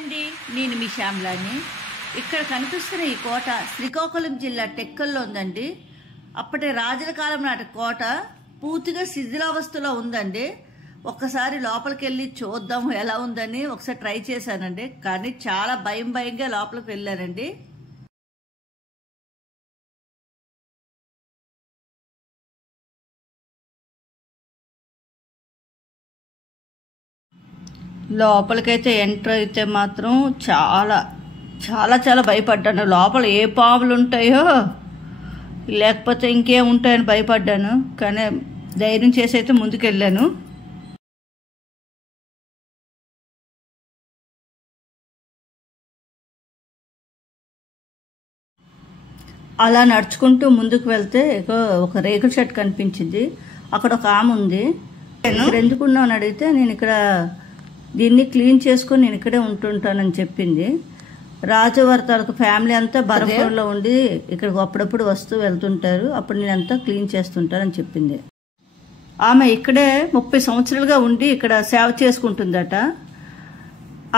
అండి, నేను మీ శ్యామ్లాని. ఇక్కడ కనిపిస్తున్న ఈ కోట శ్రీకాకుళం జిల్లా టెక్కల్లో ఉందండి. అప్పటి రాజుల కాలం నాటి కోట పూర్తిగా శిథిలావస్థలో ఉందండి. ఒక్కసారి లోపలికి వెళ్ళి చూద్దాం ఎలా ఉందని ఒకసారి ట్రై చేశానండి. కానీ చాలా భయంగా లోపలికి వెళ్ళానండి. లోపలికైతే ఎంటర్ అయితే మాత్రం చాలా చాలా చాలా భయపడ్డాను. లోపల ఏ పాములు ఉంటాయో లేకపోతే ఇంకేం ఉంటాయని భయపడ్డాను. కానీ ధైర్యం చేసి అయితే ముందుకెళ్ళాను. అలా నడుచుకుంటూ ముందుకు వెళ్తే ఒక రేకుల షెడ్ కనిపించింది. అక్కడ ఒక ఆమె ఉంది. ఇక్కడ ఎందుకున్నావు అని అడిగితే నేను ఇక్కడ దీన్ని క్లీన్ చేసుకొని నేను ఇక్కడే ఉంటుంటానని చెప్పింది. రాజువారి తాలూకు ఫ్యామిలీ అంతా బరంపూర్లో ఉండి ఇక్కడికి అప్పుడప్పుడు వస్తూ వెళ్తుంటారు. అప్పుడు నేనంతా క్లీన్ చేస్తుంటానని చెప్పింది. ఆమె ఇక్కడే 30 సంవత్సరాలుగా ఉండి ఇక్కడ సేవ చేసుకుంటుందట.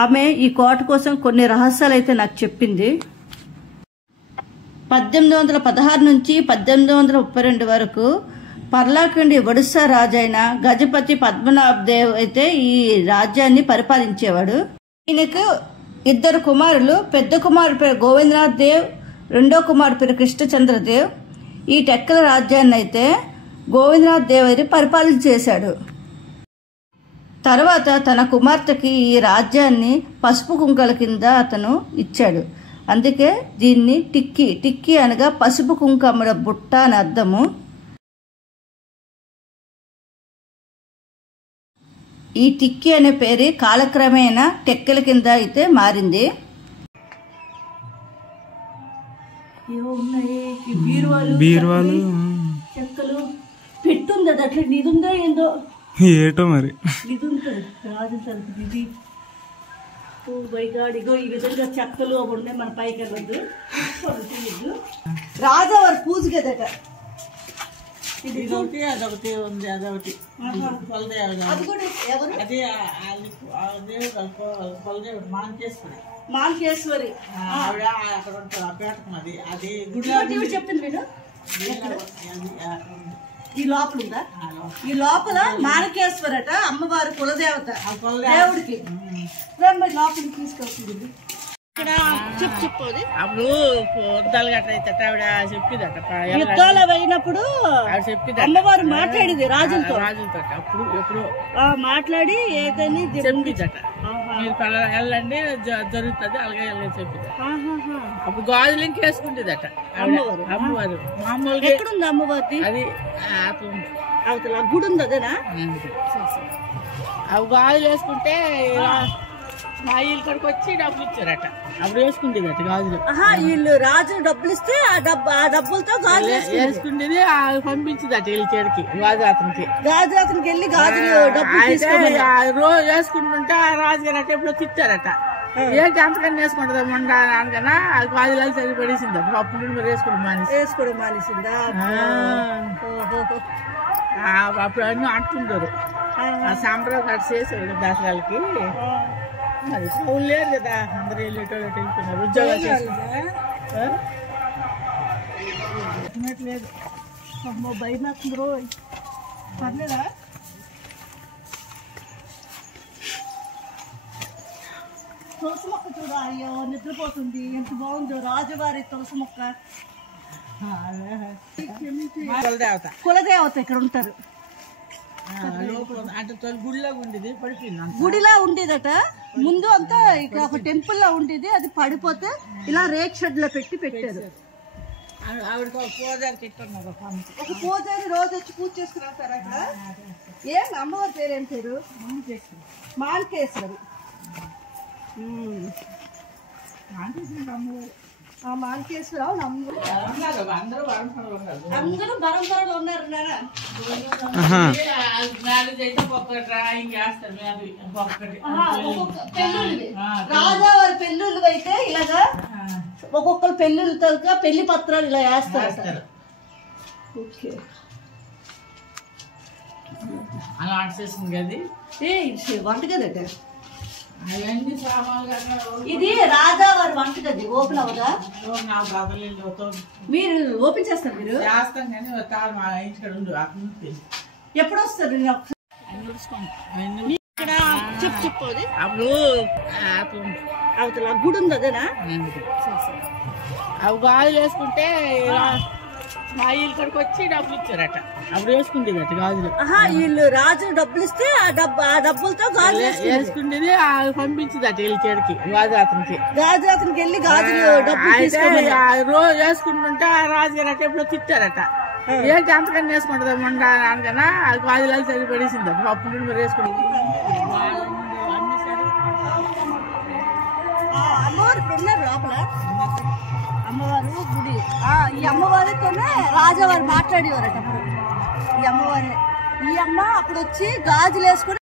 ఆమె ఈ కోట కోసం కొన్ని రహస్యాలు అయితే నాకు చెప్పింది. 1816 నుంచి 1832 వరకు పర్లాకండి ఒడిస్సా రాజైన గజపతి పద్మనాభ దేవ్ అయితే ఈ రాజ్యాన్ని పరిపాలించేవాడు. ఈయనకు 2 కుమారులు. పెద్ద కుమారుడు పేరు గోవిందనాథ్ దేవ్, రెండో కుమారుడు పేరు కృష్ణచంద్రదేవ్. ఈ టెక్కల రాజ్యాన్ని అయితే గోవిందనాథ్ దేవ్ అయితే పరిపాలించేశాడు. తర్వాత తన కుమార్తెకి ఈ రాజ్యాన్ని పసుపు కుంకాల కింద అతను ఇచ్చాడు. అందుకే దీన్ని టిక్కీ అనగా పసుపు కుంకుమల బుట్ట అని అర్థము. ఈ టిక్కీ అనే పేరు కాలక్రమేణా టెక్కల కింద అయితే మారింది. బీరువాలు చెక్కలు పెట్టుంది. అది అట్లా నిదుందో ఏందో ఏటో మరి నిధి ఉంటుంది. రాజు తలుపు నిధి. ఓ మై గాడ్, ఇగో ఈ విధంగా చెక్కలు అవి ఉన్నాయి. మన పైకి వెళ్ళొద్దు. రాజావారి పూజ కదట ఇది. అదొకటి ఉంది. అదొకటి అది కూడా ఎవరు? అదే కొలదేవుడు మాంకేశ్వరి ఆవిడ అక్కడ ఉంటారు. ఆ పేటకం అది. అది గుడి చెప్పింది మీరు. ఈ లోపల ఉందా? ఈ లోపల మాణికేశ్వరి అట అమ్మవారు కులదేవత దేవుడికి. లోపలికి తీసుకొస్తుంది. ఇక్కడ చెప్పది అప్పుడు యుద్ధాలు గట్రా అయితే ఆవిడ చెప్పిదట. యుద్ధాలు అయినప్పుడు అమ్మవారు మాట్లాడింది రాజులతో. అప్పుడు ఎప్పుడు మాట్లాడి ఏదని చెప్పిదట. మీరు వెళ్ళండి జరుగుతుంది అలాగే వెళ్ళని చెప్పిదట. అప్పుడు గాజులు ఇంకేసుకుంటేదట అమ్మవారు. మామూలుగా ఎక్కడుంది అమ్మవారి? అది అవతల గుడి ఉంది అదేనా? అవి గాజులు వేసుకుంటే మా ఇల్లు కడికి వచ్చి డబ్బులు ఇచ్చారట. అప్పుడు వేసుకుంటేదట గాజులు. వీళ్ళు రాజు డబ్బులు ఇస్తే ఆ డబ్బులతో గాజులు వేసుకుంటేది పంపించిందట వీళ్ళ చేడికి గాజు అతనికి వెళ్ళి గాజులు డబ్బులు రోజు వేసుకుంటుంటే ఆ రాజుగారు అట ఎప్పుడో తిట్టారట. ఏంటి అంతకన్నా వేసుకుంటుందా మొండ అనగానా గాజులు సరి పడేసింది. అప్పుడు మీరు వేసుకోవడం మానేసిందా? అప్పుడు అన్నీ అంటుంటారు. ఆ సాంప్రదాయం కట్ చేసేవాడు దసరాలకి. అది పౌలు లేరు కదా, అందరూ వెళ్ళేటోళ్ళు వెళ్తున్నారు. ఉద్యోగాలు లేదు. భయం రోజు పర్లేదా? తులసి మొక్క చూడ, అయ్యో నిద్రపోతుంది. ఎంత బాగుందో రాజువారి తులసి మొక్క. కులదేవత ఇక్కడ ఉంటారు. గుడిలా ఉండేదట ముందు అంతా. ఇక్కడ ఒక టెంపుల్ లా ఉండేది. అది పడిపోతే ఇలా రేక్ షెడ్ లో పెట్టారు. ఒక పూజారి రోజు వచ్చి పూజ చేసుకున్నారు సార్ అక్కడ. ఏం అమ్మవారి పేరు ఏం పేరు? మాణికేశ్వరి. మాణికేశ్వర అందరూ బరంపరలో ఉన్నారు. రాజావారి పెళ్ళిళ్ళు అయితే ఇలాగా ఒక్కొక్కరు పెళ్ళిళ్ళతో పెళ్లి పత్రాలు ఇలా వేస్తారు. అలా ఆర్ట్ చేసింది కదా. వంటగదట అవన్నీ సామాన్లు కదా ఇది రాజావారి వంటగది ఓపెన్ అవదా? నా బాధలు మీరు ఓపెన్ చేస్తారు? మీరు చేస్తాం కానీ మా ఇంటికాడ ఉండు అక్కడ ఎప్పుడు వస్తారు? ఇక్కడ చెప్పు అది అప్పుడు అవతల గుడి ఉంది అదేనా? అవి గాజులు వేసుకుంటే మా ఇల్లు కడికి వచ్చి డబ్బులు ఇచ్చారట. అప్పుడు వేసుకుంటేదట గాజులు. వీళ్ళు రాజు డబ్బులు ఇస్తే ఆ డబ్బులతో గాజులు వేసుకుంటేది పంపించిందట వీళ్ళ చేడికి గాజు అతనికి. వెళ్ళి గాజులు డబ్బులు రోజు వేసుకుంటుంటే ఆ రాజుగారు అట ఎప్పుడో తిట్టారట. ఏంటి అంతకన్నా వేసుకుంటుందా మొండ అనకన్నా గాజులు సరి పడేసిందట. అప్పుడు నుండి మీరు వేసుకుంటుంది. అమ్మవారు ఉన్నారు లోపల. అమ్మవారు గుడి. ఈ అమ్మవారితోనే రాజావారు మాట్లాడేవారట అప్పుడు. ఈ అమ్మవారే. ఈ అమ్మ అప్పుడు వచ్చి గాజులు వేసుకుని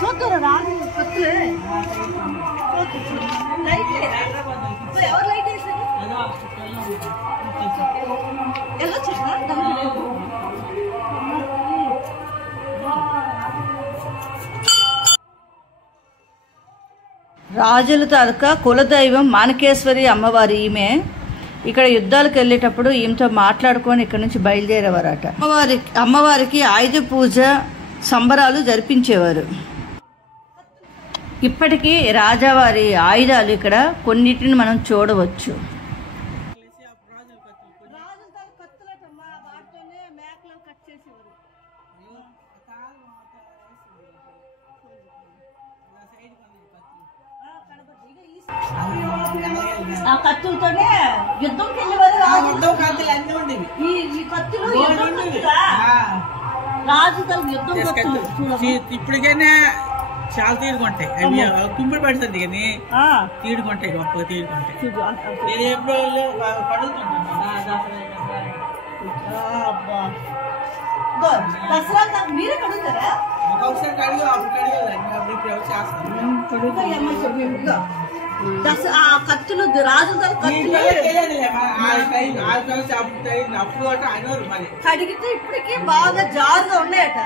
చూద్దారా రాజు కత్తులే. ఎవరు లైట్ వేసారు? వెళ్ళొచ్చేనా? రాజుల తాలూకా కులదైవం మాణికేశ్వరి అమ్మవారి ఈమె. ఇక్కడ యుద్ధాలకు వెళ్ళేటప్పుడు ఈమెతో మాట్లాడుకొని ఇక్కడ నుంచి బయలుదేరేవారట. అమ్మవారికి ఆయుధ పూజ సంబరాలు జరిపించేవారు. ఇప్పటికీ రాజావారి ఆయుధాలు ఇక్కడ కొన్నిటిని మనం చూడవచ్చు. ఆ కత్తులతోనే యుద్ధంకి వెళ్ళేవారు. ఈ కత్తులు రాజు యుద్ధం ఇప్పటికైనా చాలా తీరుకుంటాయి. అవి కుంపుడు పడుతుంది కానీ తీరుకుంటాయి, గొప్పగా తీరుకుంటాయి. నేను ఎప్పుడు పడుతుంటాను దసరా మీరే కడుగుతారా? ఒకసారి కడిగి అప్పుడు కడిగేదాన్ని. ఇప్పుడు చేస్తాను. ఆ కత్తులు రాజు కడిగితే ఇప్పటికీ బాగా జారుగా ఉన్నాయట.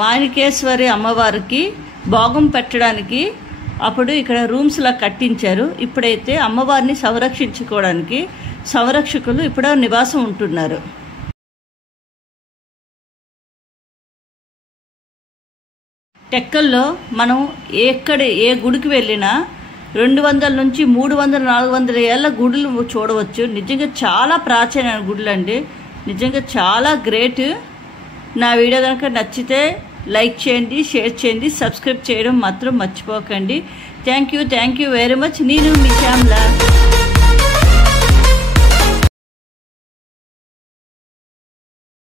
మాణికేశ్వరి అమ్మవారికి భోగం పెట్టడానికి అప్పుడు ఇక్కడ రూమ్స్ లా కట్టించారు. ఇప్పుడైతే అమ్మవారిని సంరక్షించుకోవడానికి సంరక్షకులు ఇప్పుడు నివాసం ఉంటున్నారు. టెక్కల్లో మనం ఏ గుడికి వెళ్ళినా 200 నుంచి 300, 400 ఏళ్ళ గుడులు చూడవచ్చు. నిజంగా చాలా ప్రాచీనమైన గుడులు అండి. నిజంగా చాలా గ్రేట్. నా వీడియో కనుక నచ్చితే లైక్ చేయండి, షేర్ చేయండి, సబ్స్క్రైబ్ చేయడం మాత్రం మర్చిపోకండి. Thank you very much. నేను మీ శ్యామల.